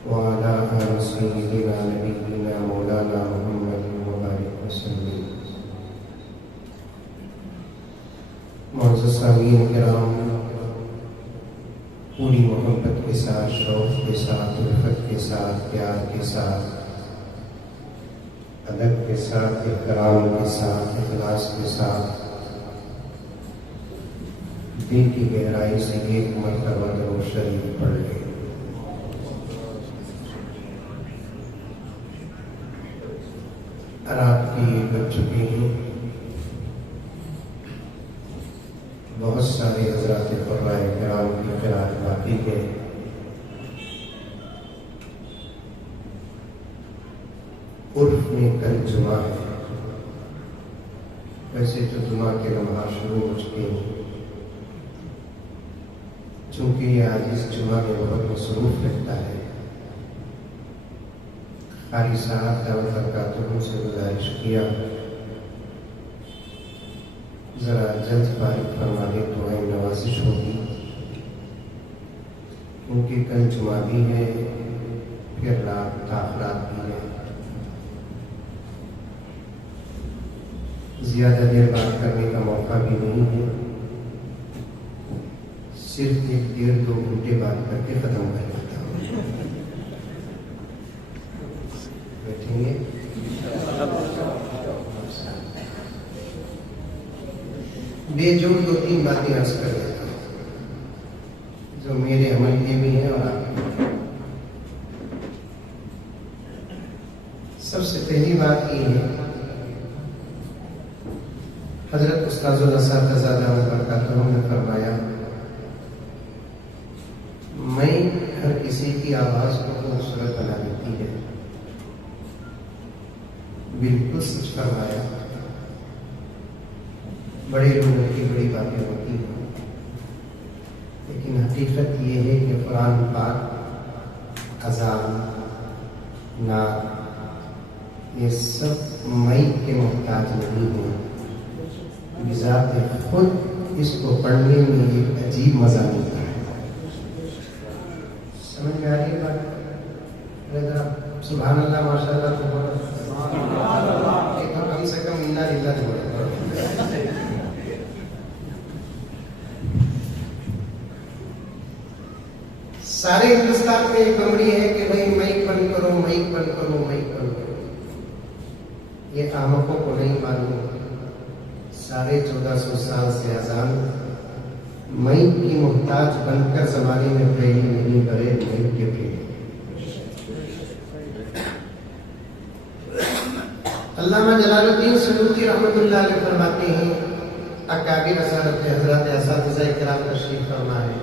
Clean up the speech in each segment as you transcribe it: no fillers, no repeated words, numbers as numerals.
وعلى آل سيدنا نبينا مولانا محمد وبارك وسلم۔ معزز سامعین کرام، پوری محبت کے ساتھ، شوق کے ساتھ، الفت کے ساتھ، پیار کے ساتھ، ادب کے ساتھ، احترام کے ساتھ، اخلاص کے ساتھ دل کی گہرائی سے ایک مرتبہ درود شریف پڑھ لیں۔ رات کی بج چکی ہیں، بہت سارے حضرات قرآن کرام کی قرأت باقی ہے۔ عرف میں کل جمعہ ہے، ویسے تو جمعہ کے لمحات شروع ہو چکے ہیں، چونکہ یہ آج اس جمعہ میں بہت مصروف رہتا ہے۔ قاری صاحب دعوت برکاتہ سے گزارش کیا ذرا جلد فارغ فرما دے تو نوازش ہوگی، کیونکہ کل جمعہ بھی ہے، پھر رات تاخرات بھی ہے، زیادہ دیر بات کرنے کا موقع بھی نہیں ہے، صرف 1-1.5-2 گھنٹے بات کر کے ختم کر دیتا ہوں۔ بیٹھیں گے؟ بے جوڑ 2-3 باتیں عرض کر دیتا ہوں جو میرے عمل کے بھی ہیں اور آپ کے۔ سب سے پہلی بات یہ ہے، حضرت استاذ الاساتذہ دعوت برکاتہ نے فرمایا، میں ہر کسی کی آواز کو خوبصورت بنا دیتی ہے۔ بالکل سچ فرمایا، بڑے لوگوں کی بڑی باتیں ہوتی ہیں، لیکن حقیقت یہ ہے کہ قرآن پاک، اذان، نعت، یہ سب مائک کے محتاج نہیں ہیں، بذات خود اس کو پڑھنے میں ایک عجیب مزہ ملتا ہے۔ سمجھ میں آ رہی ہے بات؟ سبحان اللہ، ماشاء اللہ، تو بولو ایک تو کم سے کم انا للہ تو بولو۔ سارے ہندوستان میں ایک بمڑی ہے کہ بھائی مائک بند کرو، مائک بند کرو، مائک بند کرو۔ یہ احمقوں کو نہیں معلوم، 1450 سال سے اذان مائک کی محتاج بن کر زمانے میں پھیلی نہیں، بڑے مائک کے پھیلی۔ علامہ جلال الدین سیوطی رحمۃ اللہ علیہ فرماتے ہیں، اکابر حضرات اساتذہ کرام تشریف فرما ہے،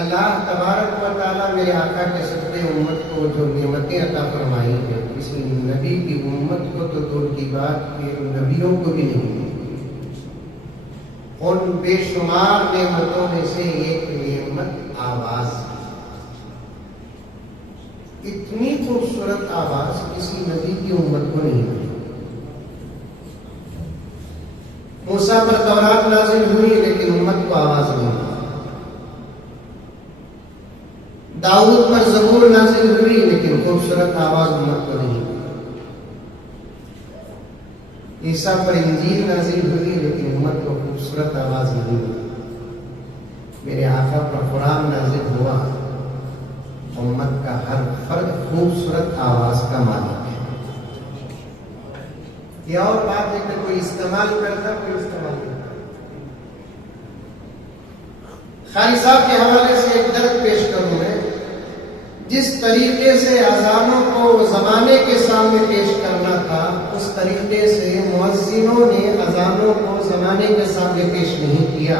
اللہ تبارک و تعالیٰ میرے آقا کے صدقے امت کو جو نعمتیں عطا فرمائی ہیں، کسی نبی کی امت کو تو دور کی بات کہ نبیوں کو بھی نہیں دی۔ ان بے شمار نعمتوں میں سے ایک نعمت آواز، اتنی خوبصورت آواز کسی نبی کی امت کو نہیں ملی۔ موسیٰ پر تورات نازل ہوئی لیکن امت کو آواز نہیں ملی، داؤد پر زبور نازل ہوئی لیکن خوبصورت آواز امت کو نہیں ملی، عیسیٰ پر انجیل نازل ہوئی لیکن امت کو خوبصورت آواز نہیں ملی، میرے آقا پر قرآن نازل ہوا، امت کا ہر فرد خوبصورت آواز کا مالک ہے۔ یہ اور بات ہے کہ کوئی استعمال کرتا، کوئی استعمال نہیں کرتا۔ قاری صاحب کے حوالے سے ایک درد پیش کروں میں، جس طریقے سے اذانوں کو زمانے کے سامنے پیش کرنا تھا، اس طریقے سے مؤذنوں نے اذانوں کو زمانے کے سامنے پیش نہیں کیا،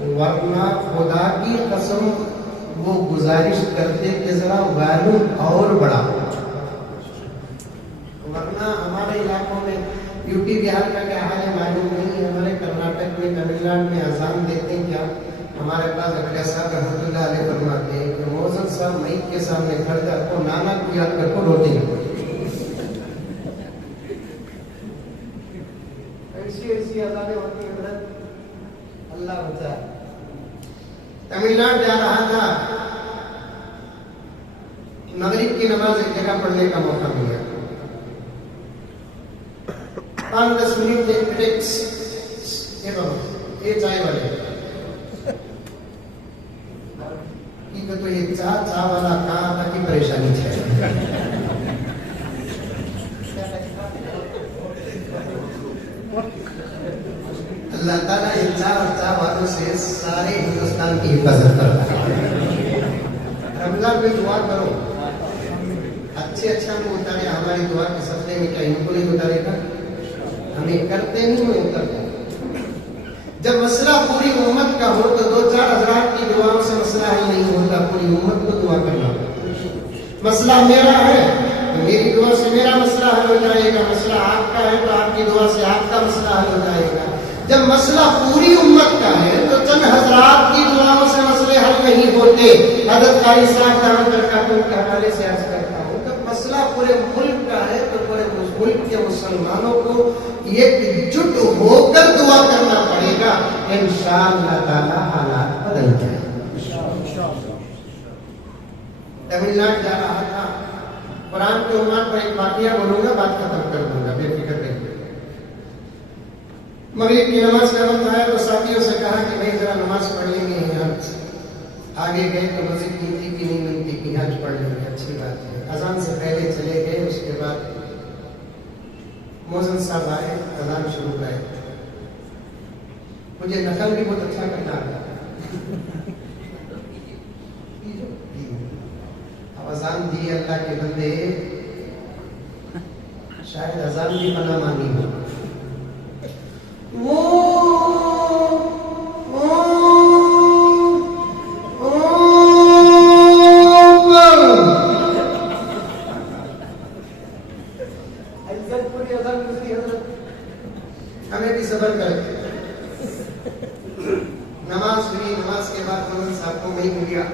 ورنہ خدا کی قسم وہ گزارش کرتے کہ ذرا والوں اور بڑا، ورنہ ہمارے علاقوں میں یو پی بہار کا کیا حال ہے معلوم نہیں ہے، ہمارے کرناٹک میں، تمل ناڈو میں اذان دیتے ہیں کیا؟ ہمارے پاس اکڑیا صاحب رحمۃ اللہ علیہ فرماتے ہیں کہ موزن صاحب مائک کے سامنے کھڑ کر کو نانا کو یاد کر کو روتے ہیں، ایسی اذانیں ہوتی ہیں، اللہ بچائے۔ تمل ناڈو جا رہا تھا، मगरिब की नमाज एक जगह पढ़ने का मौका मिला, 5-10 मिनट ये चाय वाले तो ये चा वाला कहाँ था की परेशानी है। अल्लाह ताला इन चा वालों से सारे हिंदुस्तान की हिफाजत करता है। रमजान में दुआ करो, अच्छे हम उतारे, हमारी दुआ के सदक़े में क्या इनको नहीं उतारेगा? हमें करते नहीं में उतरता। जब मसला पूरी उम्मत का हो तो 2-4 हज़रात की दुआओं से मसला हल नहीं होता, पूरी उम्मत को दुआ करना होता। मसला मेरा है तो मेरी दुआ से मेरा मसला हल हो जाएगा, मसला आपका है तो आपकी दुआ से आपका मसला हल हो जाएगा। जब मसला पूरी उम्मत का है तो चंद हज़रात की दुआओं से मसले हल नहीं होते। हज़रत कारी साहब दामद बरकातुहू के हवाले से अर्ज करता हूँ, जब मसला पूरे मुल्क का है तो पूरे मुल्क के मुसलमानों को एकजुट होकर दुआ करना पड़ेगा, इंशाअल्लाह ताला हालात बदल जाएंगे। तमिलनाडु जा रहा था, कुरान के उन्वान पर एक वाकया बोलूंगा, बात खत्म कर दूंगा, बेफिक्र रहिए। मगरिब की नमाज का वक्त आया तो साथियों से कहा कि भाई जरा नमाज पढ़ लेंगे यहाँ। आगे गए तो मस्जिद की थी कि नहीं मिलती कि आज पढ़ लेंगे, अच्छी बात है। अजान से पहले चले गए, उसके बाद मोहसिन साहब आए, अजान शुरू करे। मुझे नकल भी बहुत अच्छा करना आता। अब अजान दी, अल्लाह के बंदे, शायद अजान भी मना मानी हो। हमें भी सबर करे। नमाज हुई, नमाज के बाद मोहम्मद साहब को नहीं मिल गया।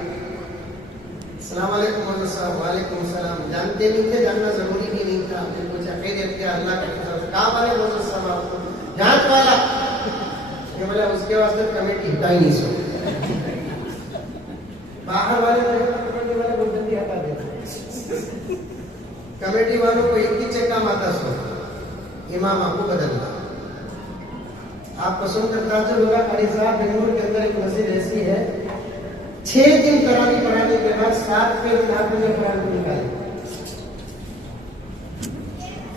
अस्सलाम वालेकुम मोहम्मद साहब। वालेकुम सलाम। जानते नहीं थे, जानना जरूरी भी नहीं था। आपने पूछा खैरियत क्या, अल्लाह की तरफ। कहाँ वाले मोहम्मद साहब आपको? जांच वाला। ये बोला उसके वास्ते कमेटी हटा ही नहीं सो। बाहर वाले कमेटी वाले बहुत जल्दी हटा देते। कमेटी वालों को एक ही चक्का माता सो, इमाम आपको बदलना। आपको सुनकर ताज्जुब होगा, कारी साहब बेंगलुरु के अंदर एक मस्जिद ऐसी है, 6 दिन तरावी पढ़ाने के बाद 7वें दिन आपने कुरान को निकाले।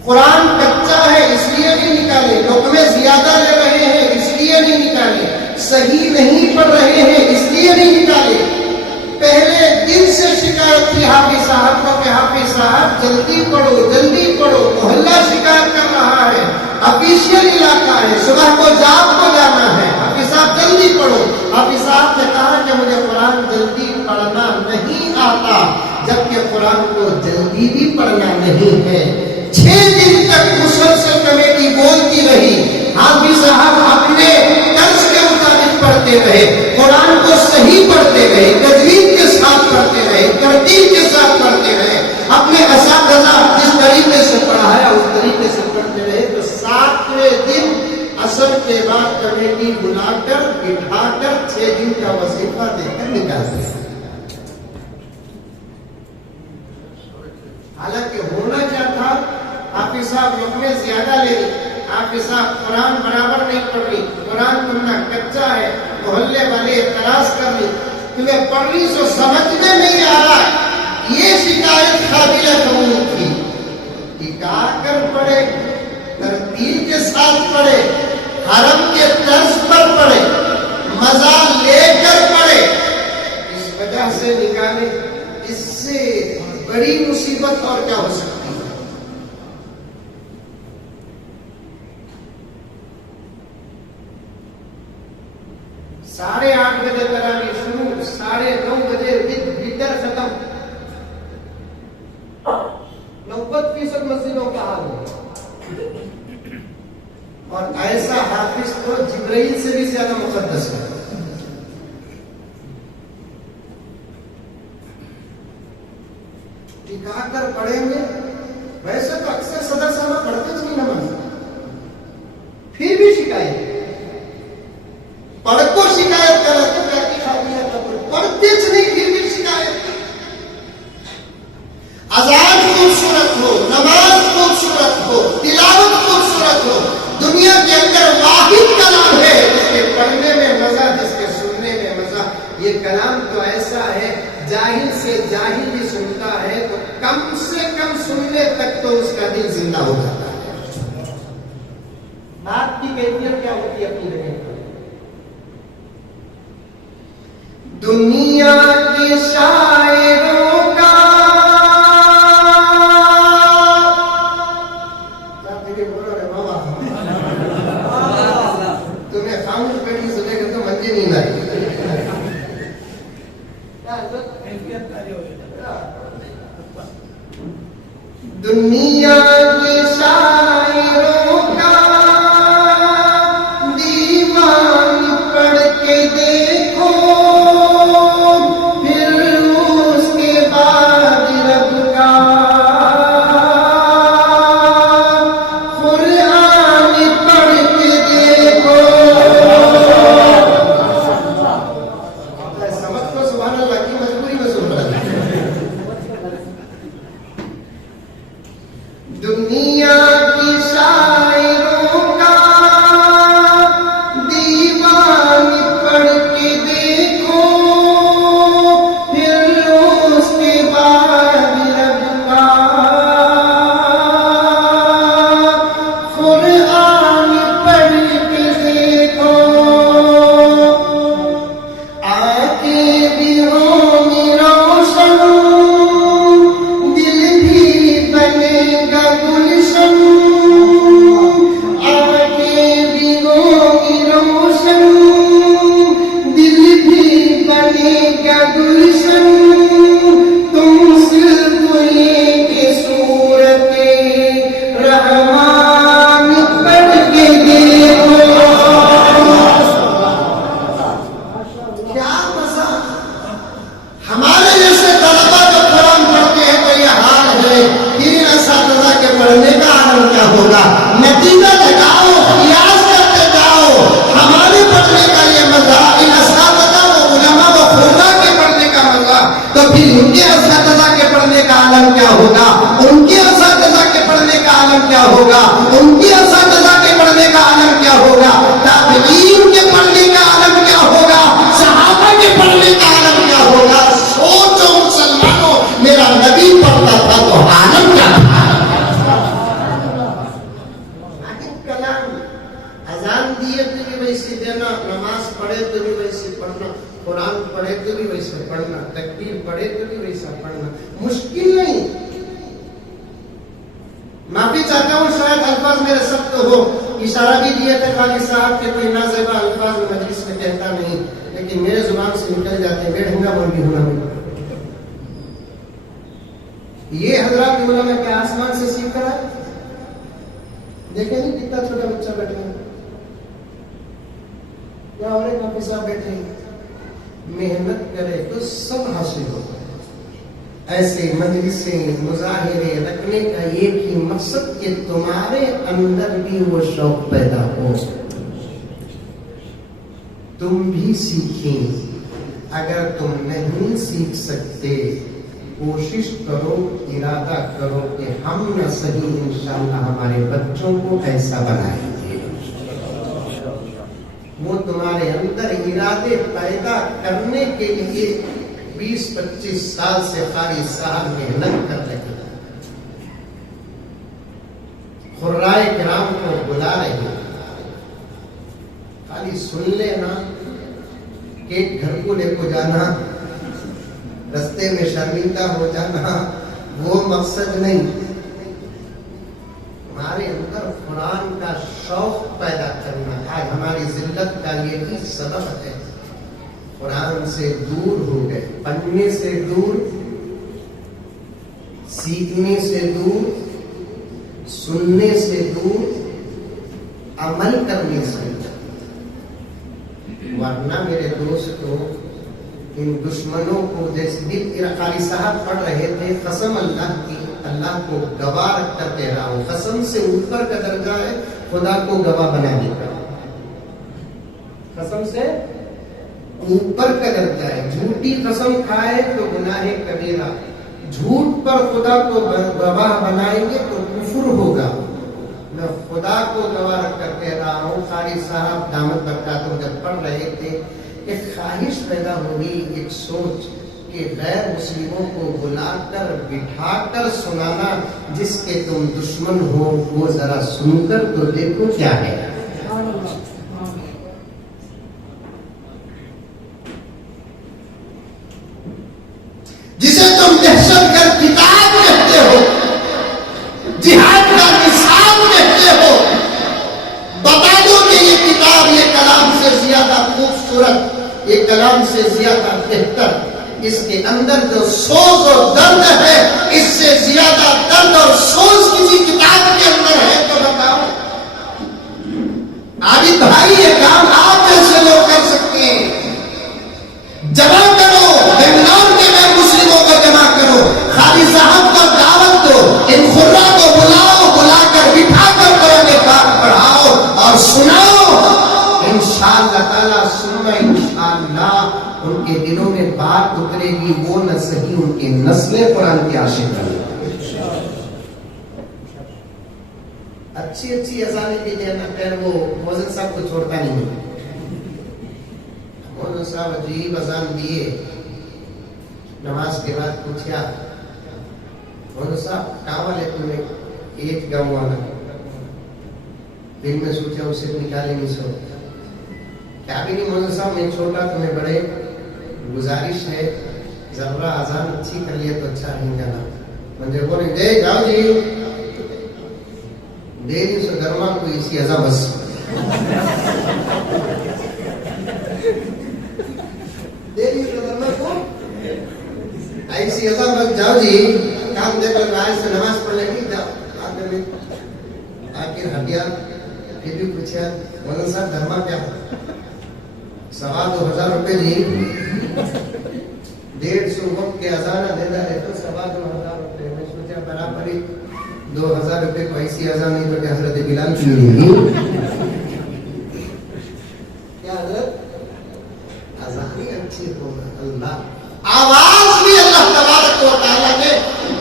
कुरान कच्चा है इसलिए नहीं निकाले, लुक़मे ज्यादा ले रहे हैं इसलिए नहीं निकाले, सही नहीं पढ़ रहे हैं इसलिए नहीं निकाले। पहले दिन से शिकायत थी हाफिज साहब को कि हाफिज साहब जल्दी पढ़ो, मोहल्ला शिकायत कर रहा है, ऑफिशियल इलाका है, सुबह को जाग को जाना है, हाफिज साहब जल्दी पढ़ो। हाफिज साहब ने कहा कि मुझे कुरान जल्दी पढ़ना नहीं आता, जबकि कुरान को जल्दी भी पढ़ना नहीं है। 6 दिन तक मुसलसल कमेटी बोलती रही, हाफिज साहब अपने तर्ज के मुताबिक पढ़ते रहे, कुरान को सही पढ़ते रहे, तजवीद के साथ पढ़ते रहे, तरतीब के साथ पढ़ते रहे, अपने असातिज़ा जिस तरीके से पढ़ाया उस तरीके से पढ़ते रहे। तो 7वें दिन असर के बाद कमेटी बुलाकर बिठाकर 6 दिन का वजीफा देकर निकाल दिया। हालांकि होना क्या था, हाफिज साहब लुक़मे ज्यादा ले रही, हाफिज साहब कुरान बराबर नहीं पढ़ रही, कुरान तुमना कच्चा है, मोहल्ले वाले एतराज कर रही, तुम्हें पढ़ रही सो समझ में नहीं आ रहा। ये शिकायत काबिल कबूल थी। टिका कर पढ़े, तरतीब के साथ पढ़े, हरम के तर्ज पर पढ़े, मजा लेकर पढ़े, इस वजह से निकाले। इससे बड़ी मुसीबत और क्या हो सकती है? साढ़े 8 बजे तरावी शुरू, 9:30 बजे वितर खत्म। 90% मस्जिदों का हाल है। और ऐसा हाफिज तो जिब्राइल से भी ज्यादा मुकद्दस है। टिका कर पढ़ेंगे। वैसे तो अक्सर सदर साहब पढ़ते नहीं नमाज, फिर भी शिकायत, पढ़ को शिकायत कर रहे, पढ़ते नहीं फिर भी शिकायत। अजान खूबसूरत हो, नमाज खूबसूरत हो, तिलावत खूबसूरत हो, दुनिया के अंदर वाहिद कलाम है जिसके पढ़ने में मजा, जिसके सुनने में मजा। ये कलाम तो ऐसा है जाहिल से जाहिल भी सुनता है तो कम से कम सुनने तक तो उसका दिल जिंदा हो जाता है। बात की कैफियत क्या होती है अपनी जगह पर? दुनिया के शायरों का तुम्हें खामोश बैठी सुनेगा तो मजे नहीं लाएगी। दुनिया के शायरों का दीवान पढ़ के देखो, फिर उसके बाद रब का कुरान पढ़ के देखो। समझ को सुभान अल्लाह की मजबूरी में सुन रहा है। दुनिया की शायरों का दीवान पढ़ के देखो, फिर उसके बाद रब का कुरान पढ़ के देखो। आंखें भी होंगी रोशन, दिल भी बनेगा गुलशन। आंखें भी होंगी रोशन, दिल भी बनेगा गुलशन। तुम सिर्फ ये सूरते रहमान पढ़ के देखो। क्या मजा! हमारे जैसे तलबा जो कुरान पढ़ते हैं तो ये हाल है, इन असातिज़ा के पढ़ने का आनंद क्या होगा? नतीजा लगाओ, कियास करते जाओ। हमारे पढ़ने का ये मजा, इन असातिज़ा व उलमा व खुदा के पढ़ने का मजा, तो फिर उनके असातिज़ा के पढ़ने का आलम क्या होगा? उनके असातिज़ा के पढ़ने का आलम क्या होगा? उनके असातिज़ा के पढ़ने का आलम क्या होगा? ताबईन के पढ़ने का आलम क्या होगा? सहाबा के पढ़ने का आलम क्या होगा? सोचो मुसलमानों, मेरा नबी पढ़ता था तो आलम क्या था? कलाम अजान दिए तो भी वैसे देना, नमाज पढ़े तो भी वैसे पढ़ना, कुरान पढ़े तो भी वैसे पढ़ना, तकबीर पढ़े तो भी वैसा पढ़ना। मुश्किल नहीं। माफी चाहता हूँ शायद अल्फाज मेरे सख्त हो, इशारा भी दिया था खाली साहब के कोई नाज़ेबा अल्फाज मजलिस में कहता नहीं, लेकिन मेरे जुबान से निकल जाते हैं। बेढंगा मौलवी होना ये हजरात उलमा के आसमान से सीख कर आए। देखे नहीं कितना छोटा बच्चा बैठा है, या और एक काफी साहब बैठे हैं। मेहनत करे तो सब हासिल होता है। ऐसे मजलिसें मुजाहिरे रखने का एक ही मकसद कि तुम्हारे अंदर भी वो शौक पैदा हो, तुम भी सीखें। अगर तुम नहीं सीख सकते, कोशिश करो, इरादा करो कि हम न सही इंशाअल्लाह हमारे बच्चों को ऐसा बनाएंगे। वो तुम्हारे अंदर इरादे पैदा करने के लिए 20-25 साल से कारी साहब मेहनत कर रहे हैं। खुर्राए किराम को बुला रहे हैं, खाली सुन लेना, केक घर को लेको जाना, रस्ते में शर्मिंदा हो जाना, वो मकसद नहीं। हमारे अंदर कुरान का शौक पैदा करना। आज हमारी जिल्लत का यही सबब है। कुरान से दूर हो गए, पढ़ने से दूर, सीखने से दूर, सुनने से दूर, अमल करने से दूर। वरना मेरे दोस्तों, इन दुश्मनों को जैसे कारी साहब पढ़ रहे थे, कसम अल्लाह की, अल्लाह को गवाह रख कर कह रहा हूँ, कसम से ऊपर का दर्जा है खुदा को गवाह बनाने का। कसम से ऊपर का दर्जा है। झूठी कसम खाए तो गुनाह कबीरा, جھوٹ پر خدا کو گواہ بنائیں گے تو کفر ہوگا. میں خدا کو گواہ رکھ کر کہہ رہا ہوں، قاری صاحب دامت برکاتہ جب پڑھ رہے تھے، ایک خواہش پیدا ہوئی، ایک سوچ کہ غیر مسلموں کو بلا کر بٹھا کر سنانا جس کے تم دشمن ہو، وہ ذرا سن کر تو دیکھو کیا ہے. جسے تم دہشت گرد کتاب کہتے ہو، جہاد کا نصاب کہتے ہو، بتا دو کہ یہ کتاب یہ کلام سے زیادہ خوبصورت، یہ کلام سے زیادہ بہتر، اس کے اندر جو سوز اور درد ہے اس سے زیادہ درد اور سوز کسی کتاب کے اندر ہے تو بتاؤ. عابد بھائی یہ کام آپ جیسے لوگ کر سکتے ہیں. جمع کرو، بنگلور کے غیر مسلموں کو جمع کرو، قاری صاحب کو دعوت دو، ان خرا کو بلاؤ، بلا کر بٹھا کر قرآن پاک پڑھاؤ اور سناؤ. انشاءاللہ تعالیٰ سننا، انشاءاللہ ان کے دلوں میں بات اترے گی، وہ نہ صحیح ان کی نسلیں قرآن کے عاشق بنیں. اچھی اذانیں بھی دینا، خیر وہ موزن صاحب کو چھوڑتا نہیں ہے. موزن صاحب عجیب اذان دیے، نماز کے بعد پوچھا موزن صاحب کہاں والے تم نے ایک گاؤں والا؟ دل میں سوچا اسے نکالیں گے سو کیا بھی نہیں. موزن صاحب میں چھوٹا تمہیں بڑے گزارش ہے، ذرا اذان اچھی کر لیے تو اچھا رہیں گا نا. مجھے بولے دے جاؤ جی دے دی سو گرما کو اسی ازا بس دے دی سو گرما کو ایسی ازا بس جاؤ جی کام دے کر آج سے نماز پڑھ لیں گی. جاؤ آخر ہٹیا. پھر بھی پوچھا مولانا صاحب دھرما کیا؟ 2,500 روپے جی 150 وقت کے اذان دینا ہے تو 2,500 روپے. میں سوچا برابر ہی 2,000 روپے کو ایسی اذان نہیں تو کہ حضرت بلال کی کیا حضرت اذان ہی اچھی ہوگا. اللہ آواز بھی اللہ تبارک و تعالیٰ نے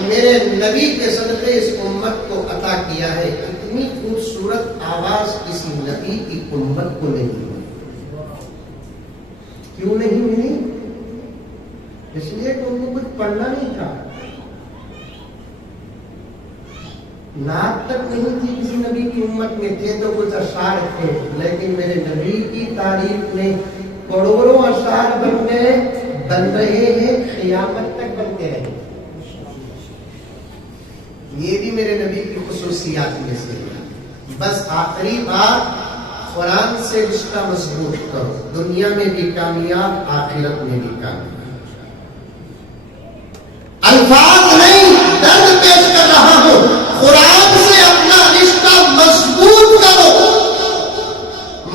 میرے نبی کے صدقے اس امت کو عطا کیا ہے. اتنی خوبصورت آواز کسی نبی کی امت کو نہیں ملی. کیوں نہیں ملی؟ اس لیے کہ ان کو کچھ پڑھنا نہیں تھا، نعت تک نہیں تھی کسی نبی کی امت میں. تھے تو کچھ اشعار تھے، لیکن میرے نبی کی تعریف میں کروڑوں اشعار بن گئے، بن رہے ہیں، قیامت تک بنتے رہے. یہ بھی میرے نبی کی خصوصیات میں سے. بس آخری بات، قرآن سے رشتہ مضبوط کرو، دنیا میں بھی کامیاب، آخرت میں بھی کامیاب. الفاظ نہیں، درد پیش کر رہا ہوں. قرآن سے اپنا رشتہ مضبوط کرو.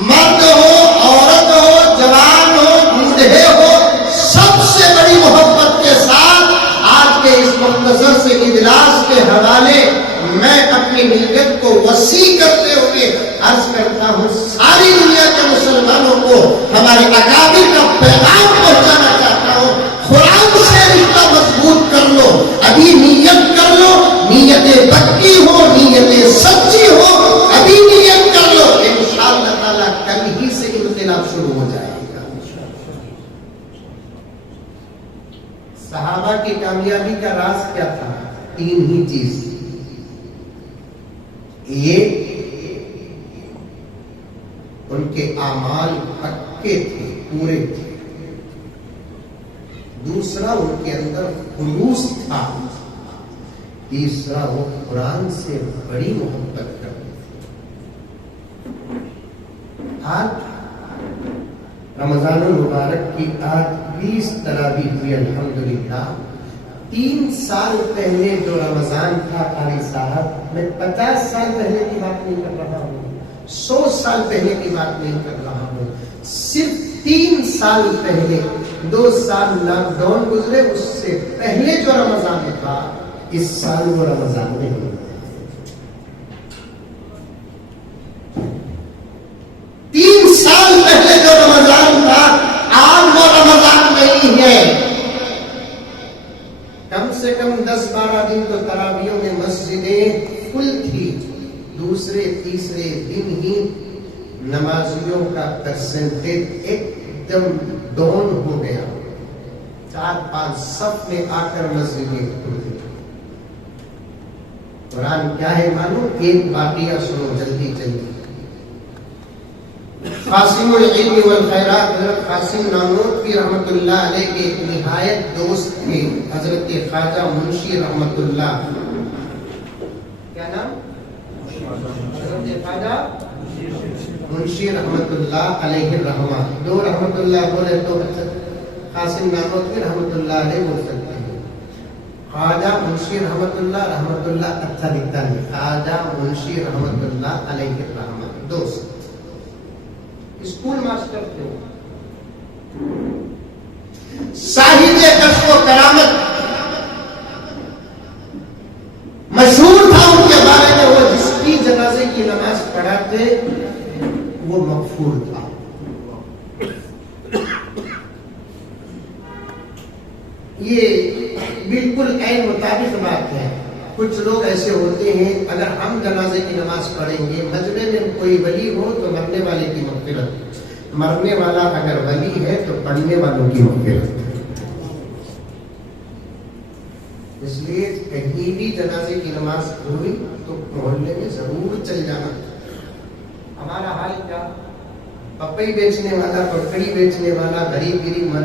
مرد ہو، عورت ہو، جوان ہو، بوڑھے ہو، سب سے بڑی محبت کے ساتھ آج کے اس مختصر سے اجلاس کے حوالے میں اپنی ملت کو وسیع کرتے ہوئے عرض کرتا ہوں، ساری دنیا کے مسلمانوں کو ہمارے اکابر کا پیغام پہنچانا چاہتا ہوں. قرآن سے رشتہ مضبوط کر لو. ابھی نیت کر لو، نیت پکی ہو، نیت سچی ہو، ابھی نیت کر لو. انشاءاللہ تعالیٰ کل ہی سے انقلاب شروع ہو جائے گا. صحابہ کی کامیابی کا راز کیا تھا؟ 3 ہی چیز. ایک، ان کے اعمال پکے تھے، پورے تھے. دوسرا، ان کے اندر خلوص تھا. تیسرا، وہ قرآن سے بڑی محبت کرتے تھے. آج رمضان المبارک کی آج 20 تراویح ہوئی الحمدللہ. 3 سال پہلے جو رمضان تھا قاری صاحب، میں 50 سال پہلے کی بات نہیں کر رہا ہوں، 100 سال پہلے کی بات نہیں کر رہا ہوں. صرف 3 سال پہلے، 2 سال لاک ڈاؤن گزرے، اس سے پہلے جو رمضان تھا، اس سال وہ رمضان نہیں. 3 سال پہلے جو رمضان تھا، آج وہ رمضان نہیں ہے. کم कम से कम 10-12 दिन तो तरावियों में मस्जिदें फुल थी, दूसरे तीसरे दिन ही नमाजियों का परसेंटेज एकदम डाउन हो गया। 4-5 सफ में आकर मस्जिदें खुल गई। कुरान क्या है मालूम? एक वाक़िया सुनो जल्दी जल्दी। कासिमुल इल्म वल खैरात हज़रत कासिम नानोतवी रहमतुल्लाह अलैह के एक निहायत दोस्त थे हज़रत ख्वाजा मुंशी रहमतुल्लाह। क्या नाम? हज़रत ख्वाजा मुंशी रहमतुल्लाह अलैहि रहमा। दो रहमतुल्लाह बोले तो कासिम नानोतवी रहमतुल्लाह अलैह बोल सकते हैं। ख्वाजा मुंशी रहमतुल्लाह अच्छा दिखता नहीं। ख्वाजा मुंशी रहमतुल्लाह अलैहि रहमा दोस्त, स्कूल मास्टर थे। साहिब कश्फ व करामत मशहूर था उनके बारे में। वो जिसकी जनाजे की नमाज पढ़ाते वो मगफूर था। ये बिल्कुल ऐन मुताबिक बात है। कुछ लोग ऐसे होते हैं, अगर हम जनाजे की नमाज पढ़ेंगे, मजमे में कोई वली हो तो मरने वाले की मग़फ़िरत, मरने वाला अगर वली है तो पढ़ने वालों की मग़फ़िरत। इसलिए कहीं भी जनाजे की नमाज हुई तो मोहल्ले में जरूर चल जाना। हमारा हाल क्या? पपई बेचने वाला, पकड़ी बेचने वाला, गरीब गिरी मर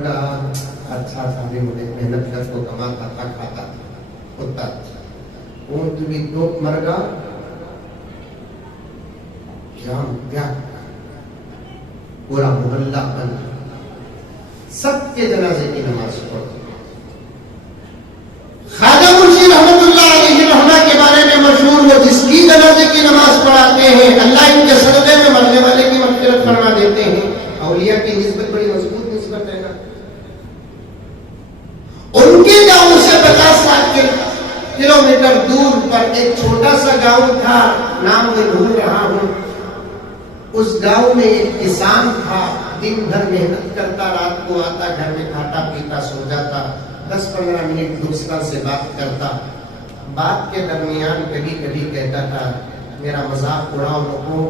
गया, अच्छा सारे मुझे मेहनत कर को कमाता था, खाता होता कौन तुम्हें दो मरगा जाम क्या पूरा मोहल्ला बंद, सबके जनाजे की नमाज पढ़ो। ख्वाजा मुंशी रहमतुल्लाह अलैहि रहमा के बारे में मशहूर, वो जिसकी जनाजे की नमाज पढ़ाते हैं अल्लाह इनके सदक़े में मरने वाले की मग़फ़िरत फरमा देते हैं। औलिया की निस्बत बड़ी मजबूत निस्बत है ना। उनके गांव से 50-60 किलोमीटर दूर पर एक छोटा सा गांव था, नाम मैं भूल रहा हूं। उस गांव में एक किसान था, दिन भर मेहनत करता, रात को आता, घर में खाता पीता सो जाता, 10-15 मिनट दोस्तों से बात करता। बात के दरमियान कभी कभी कहता था, मेरा मजाक उड़ाओ लोगों,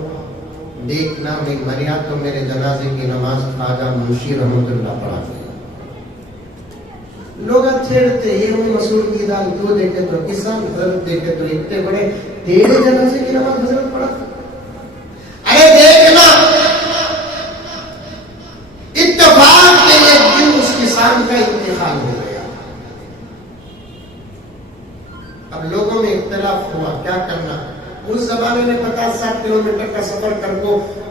देखना मैं मरिया तो मेरे जनाजे की नमाज ख्वाजा मुंशी रहमतुल्लाह पढ़ा। लोग छेड़ते, ये वो मसूर की दाल, दो देखे तो किसान, हजरत देखे तो इतने बड़े, तेरे जनाजे की नमाज हजरत पढ़ा। अरे देखना, इत्तेफाक के एक दिन उस किसान का इंतकाल हो गया। अब लोगों में इख्तिलाफ हुआ, क्या करना। उस जमाने में 50-60 किलोमीटर का सफर करको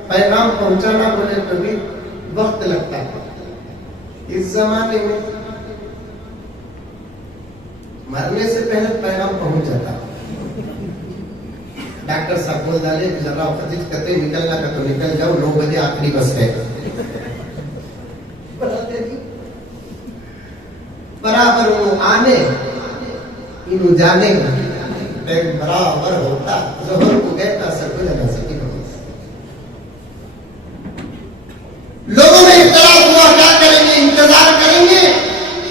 पैगाम पहुंचाना बोले तो भी वक्त लगता था। इस जमाने में मरने से पहले पैगाम पहुंच जाता। डॉक्टर साहब बोल डाले जरा खतीज करते निकलना का तो निकल जाओ, 9 बजे आखिरी बस है। बराबर वो आने इन जाने बराबर होता। जोहर को कहता सब जगह से लोगों में इख्तिलाफ हुआ, क्या करेंगे, इंतजार करेंगे।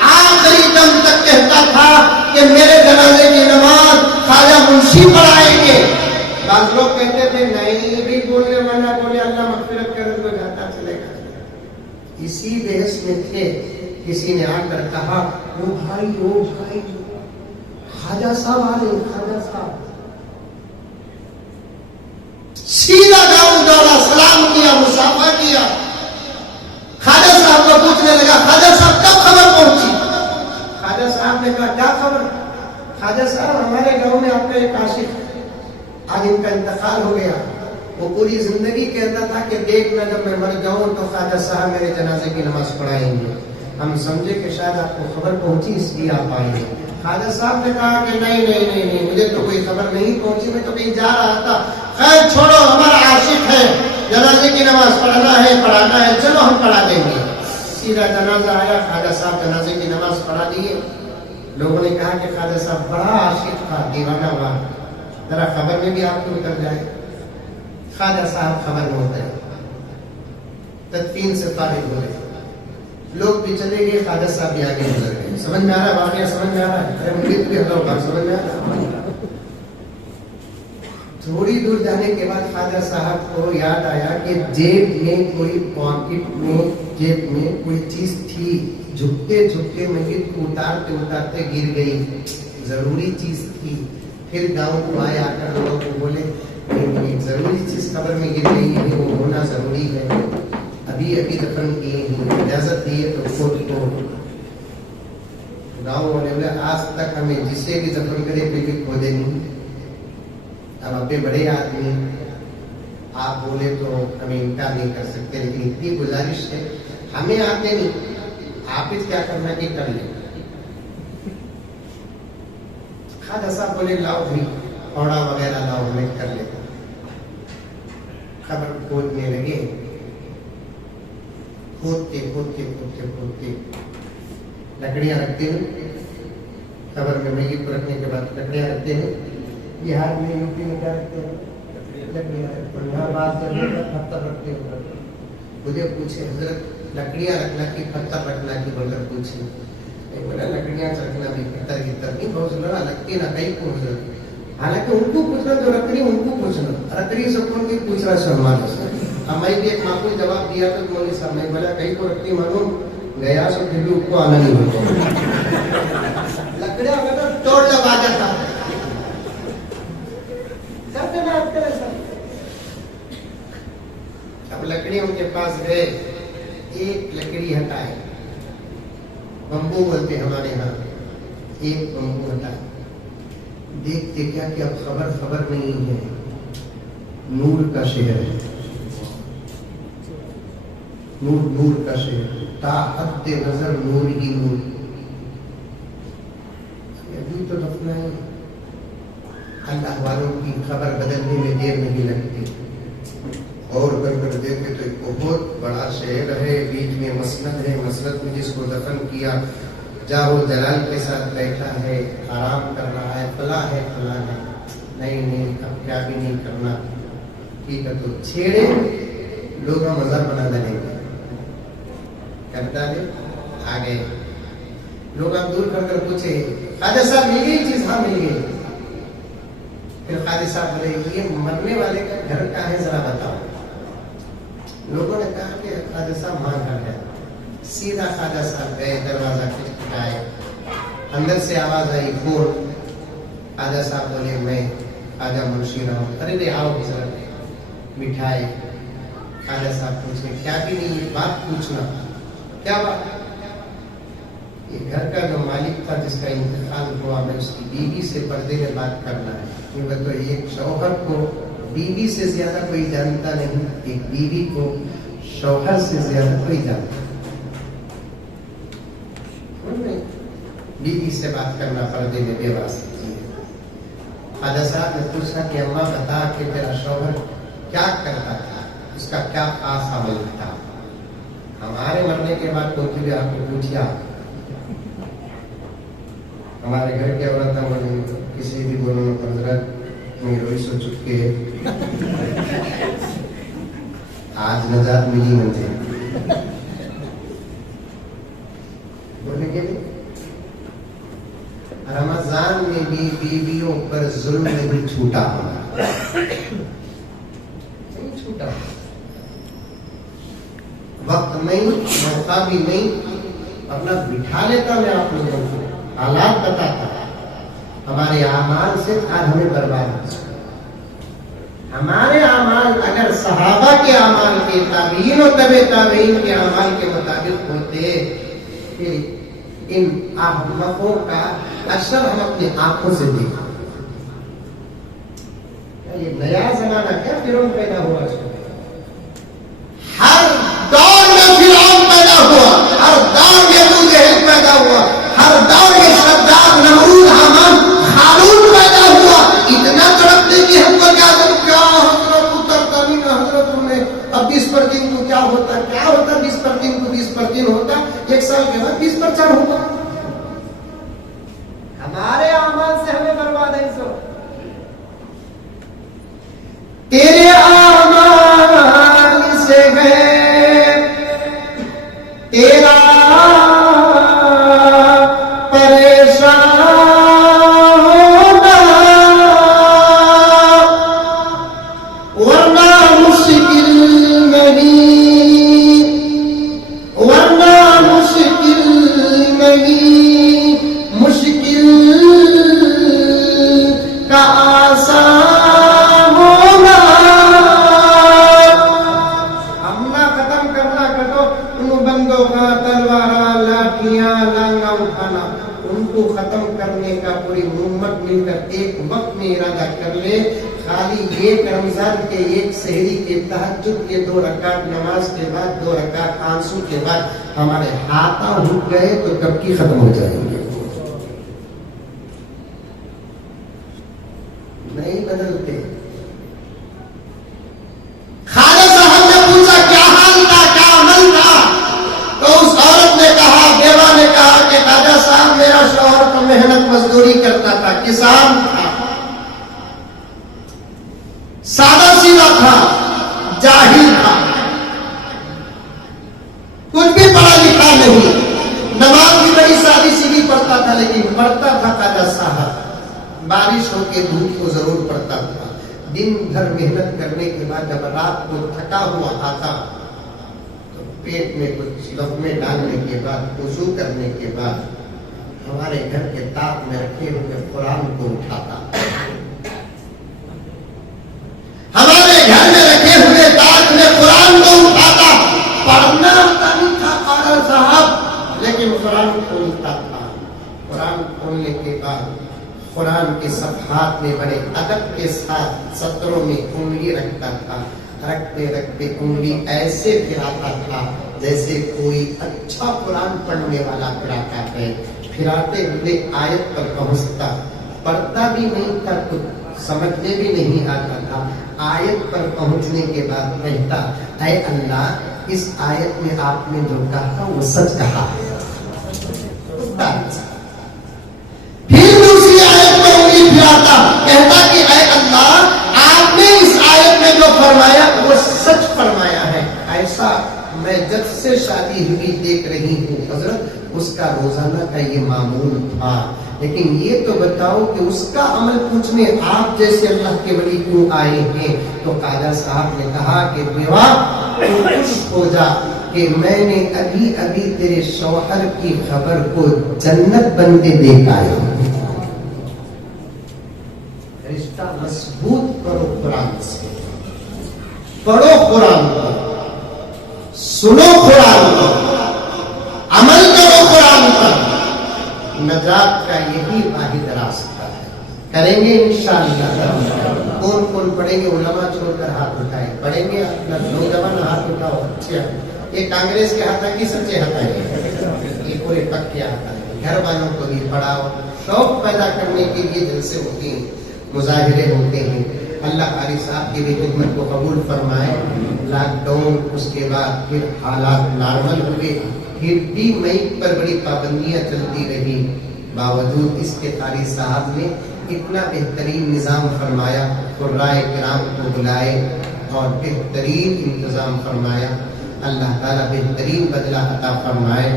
आखिरी दम तक कहता था कि मेरे जनाजे की नमाज ख्वाजा मुंशी पढ़ाएंगे। बाद लोग कहते थे नहीं, भी बोलने वाला बोले अल्लाह मग़फ़िरत करे तो जाता चलेगा। इसी बहस में थे, किसी ने आकर कहा, ओ भाई ख्वाजा साहब आ रहे, ख्वाजा साहब। सीधा गांव दौड़ा, सलाम किया, मुसाफा किया। ख्वाजा साहब को पूछने लगा, ख्वाजा साहब कब खबर पहुंची? ख्वाजा साहब ने कहा, क्या खबर? ख्वाजा साहब हमारे गांव में आपका एक आशिक, आज इनका इंतकाल हो गया। वो पूरी जिंदगी कहता था कि देखना जब मैं मर जाऊं तो ख्वाजा साहब मेरे जनाजे की नमाज पढ़ाएंगे। हम समझे कि शायद आपको खबर पहुंची इसलिए आप आए। ख्वाजा साहब ने कहा कि नहीं, मुझे तो कोई खबर नहीं पहुंची, मैं तो कहीं जा रहा था। खैर छोड़ो, हमारा आशिक है, जनाजे की नमाज पढ़ना है, चलो हम पढ़ा देंगे। सीधा जनाजा आया, ख्वाजा साहब जनाजे की नमाज पढ़ा दिए। लोगों ने कहा कि ख्वाजा साहब बड़ा आशिक था, दीवाना हुआ, जरा खबर में भी आपको उतर जाए। ख्वाजा साहब खबर में उतरे, तदफीन से फारिग हो गए। लोग भी चले गए, ख्वाजा साहब भी आगे गुजर गए। समझ में आ रहा है? वाकया समझ में आ रहा है? अरे मुझे भी हल्ला होगा, समझ में आ रहा है? थोड़ी दूर जाने के बाद ख्वाजा साहब को याद आया कि जेब में कोई पॉकेट में, जेब में कोई चीज थी। झुकते झुकते मैयत को उतारते उतारते गिर गई, जरूरी चीज थी। फिर गांव को आए, आकर लोगों को बोले एक जरूरी चीज कब्र में गिर गई है, वो होना जरूरी है, अभी अभी दफन किए हैं, इजाजत दिए तो खुद को। गाँव वाले बोले आज तक हमें जिसे भी दफन करे फिर भी खोदे नहीं। अब अपने बड़े आदमी, आप बोले तो हमें इनकार नहीं कर सकते, लेकिन इतनी गुजारिश है, हमें आते नहीं, आप ही क्या करना कि कर ले। ख्वाजा साहब बोले लाओ भाई औड़ा वगैरह लाओ, हमें कर लेते। खबर खोदने लगे, खोदते खोदते खोदते खोदते लकड़ियां रखते हैं खबर में, मैयत को रखने के बाद लकड़ियां रखते हैं। बिहार में, यूपी में क्या रखते हैं? लकड़ियां। पत्थर रखते हैं। मुझे पूछे हजरत लकड़ियां रखना की पत्थर रखना की, बोलकर पूछे। बोला लकड़ियां रखना भी पत्थर की तरह नहीं, बहुत सुना लगती ना कहीं को हजरत। हालांकि उनको पूछना जो रखड़ी, उनको पूछना, रखड़ी सब कौन की पूछ रहा है? सम्मान से मैं भी एक माकूल जवाब दिया तो मौलवी साहब ने बोला कहीं को रखती मालूम गया सो फिर भी उसको आना नहीं होता। लकड़ियां अगर तो तोड़ लगा जाता करते ना आपके ऐसा। अब लकड़ी उनके पास गए, एक लकड़ी हटाए, बम्बू बोलते हमारे यहाँ, एक बम्बू हटाए। देखते क्या कि अब खबर नहीं है, नूर का शहर है, नूर का शहर, ताहत नजर नूर ही नूर। अभी तो दफना है, अल्लाह वालों की खबर बदलने में देर नहीं लगती। और कर देखे तो एक बहुत बड़ा शहर है, बीच में मसनद है, मसनद में जिसको दफन किया जाओ जलाल के साथ बैठा है, आराम कर रहा है, फला है। नहीं अब क्या भी नहीं करना, ठीक है तो छेड़े लोग मजाक बना देंगे, करता दे आ गए लोग। अब दूर कर पूछे ख्वाजा साहब मिल गई चीज? हाँ मिल गई। फिर ख्वाजा साहब बोले ये मरने वाले का घर कहाँ है जरा बताओ। लोगों ने कहा कि ख्वाजा साहब वहां घर है। सीधा ख्वाजा साहब गए, दरवाजा खटखटाए, अंदर से आवाज आई बोल। ख्वाजा साहब बोले मैं ख्वाजा मुंशी रहा हूँ। अरे रे आओ जरा, मिठाई। ख्वाजा साहब पूछे क्या भी नहीं, ये बात पूछना। क्या बात? ये घर का जो मालिक था जिसका इंतकाल हुआ, मैं उसकी बीवी से पर्दे में बात करना है। क्योंकि तो एक शौहर को बीवी से ज्यादा कोई जानता नहीं, एक बीवी को शौहर से ज्यादा कोई जानता। बीवी से बात करना पर्दे में बेवास्ती है। ख्वाजा साहब ने पूछा कि अम्मा बता कि तेरा शौहर क्या करता था, उसका क्या खास अमल था? हमारे मरने के बाद कोई भी आपको पूछिया, हमारे घर के औरत किसी भी बोलो हजरत मैं रोई सो चुके आज नजात मिली मुझे, बोलने के लिए रमजान में भी बीवियों पर जुल्म नहीं छूटा, नहीं छूटा। वक्त नहीं, मौका भी नहीं, अपना बिठा लेता मैं आप लोगों को, हालात बताता। हमारे आमाल से आज हमें बर्बाद, हमारे आमाल अगर सहाबा के आमाल के, ताबीन और तबे ताबीन के आमाल के मुताबिक होते, फिर इन अहमकों का अक्सर हम अपनी आंखों से देखा। ये नया जमाना क्या फिरौन पैदा हुआ? हर दौर में फिरौन पैदा हुआ, हर दौर में अबू जहल पैदा हुआ, हर दौर में शद्दाद, नमरूद, हामान, खारून पैदा हुआ। इतना तड़पने की हमको क्या हजरत उतरता नहीं ना हजरत में। अब 20 पर दिन को क्या होता 20 पर दिन को 20 पर दिन होता, 1 साल के बाद 20 पर 4 होगा। हमारे आमाल से हमें बर्बाद है। सो तेरे आमाल से गए तेरा کا پوری امت مل کر ایک وقت میں ارادہ کر لے، خالی ایک رمضان کے ایک سحری کے تہجد کے 2 رکعت نماز کے بعد 2 رکعت آنسو کے بعد ہمارے ہاتھ اٹھ گئے تو کب کی ختم ہو جائیں گے، نہیں بدلتے۔ خالد صاحب نے پوچھا کیا حال تھا، کیا عمل تھا؟ تو اس عورت نے کہا، بیوہ نے کہا کہ خواجہ صاحب میرا شوہر تو محنت مزدوری کرتا تھا، کسان تھا، سادہ سیدھا تھا، جاہل تھا، کچھ بھی پڑھا لکھا نہیں، نماز بھی بڑی سادی سیدھی پڑھتا تھا، لیکن پڑھتا تھا خواجہ صاحب بارش ہو کے دھوپ کو ضرور پڑتا تھا۔ دن بھر محنت کرنے کے بعد جب رات کو تھکا ہوا آتا تو پیٹ میں کچھ لقمے ڈالنے کے بعد وضو کرنے کے بعد ہمارے گھر کے طاق میں رکھے ہوئے قرآن کو اٹھاتا، ہمارے گھر میں رکھے ہوئے طاق میں قرآن کو اٹھاتا، پڑھنا آتا نہیں تھا قاری صاحب لیکن قرآن کھولتا تھا۔ قرآن کھولنے کے بعد قرآن کے صفحات میں بڑے ادب کے ساتھ سطروں میں انگلی رکھتا تھا، رکھتے رکھتے انگلی ایسے پھراتا تھا جیسے کوئی اچھا قرآن پڑھنے والا پھراتا ہے، پھراتے ہوئے آیت پر پہنچتا، پڑھتا بھی نہیں تھا، کچھ سمجھنے بھی نہیں آتا تھا، آیت پر پہنچنے کے بعد کہتا، اے اللہ اس آیت میں آپ نے جو کہا وہ سچ کہا ہے۔ کہتا کہ اے اللہ آپ نے اس آیت میں جو فرمایا وہ سچ فرمایا ہے، ایسا میں جب سے شادی ہوئی دیکھ رہی ہوں حضرت، اس کا روزانہ کا یہ معمول تھا، لیکن یہ تو بتاؤ کہ اس کا عمل پوچھنے آپ جیسے اللہ کے ولی کیوں آئے ہیں؟ تو خواجہ صاحب نے کہا کہ بیوہ تو خوش ہو جا کہ میں نے ابھی ابھی تیرے شوہر کی خبر کو جنت بنتے دیکھ آیا ہوں۔ رشتہ مضبوط کرو قرآن سے، پڑھو قرآن کو، سنو قرآن کو، عمل کرو قرآن پر، نجات کا یہی واحد راستہ ہے۔ کریں گے انشاءاللہ؟ کون کون پڑھیں گے؟ علماء چھوڑ کر ہاتھ اٹھائیں، پڑھیں گے؟ اپنا نوجوان ہاتھ اٹھاؤ، اچھے، یہ کانگریس کے ہاتھ کی سچے ہاتھ ہے، یہ پورے پکے ہاتھ ہے، گھر والوں کو بھی پڑھاؤ، شوق پیدا کرنے کے لیے جلسے ہوتے ہیں، مظاہرے ہوتے ہیں۔ اللہ قاری صاحب کی بھی خدمت کو قبول فرمائے۔ لاک ڈاؤن اس کے بعد پھر حالات نارمل ہوئے، پھر بھی مائک پر بڑی پابندیاں چلتی رہی، باوجود اس کے قاری صاحب نے اتنا بہترین نظام فرمایا، قرائے کرام کو بلائے اور بہترین انتظام فرمایا۔ اللہ تعالیٰ بہترین بدلہ عطا فرمائے۔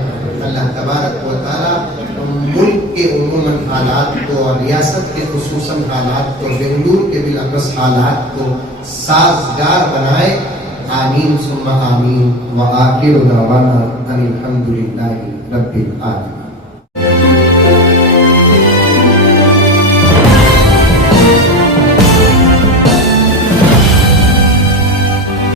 اللہ تبارک و تعالیٰ ملک کے عموماً حالات کو اور ریاست کے خصوصاً حالات کو، بنگلور کے بالاخص حالات کو سازگار بنائے۔ آمین ثم آمین۔ وآخر دعوانا ان الحمد للہ رب العالمین۔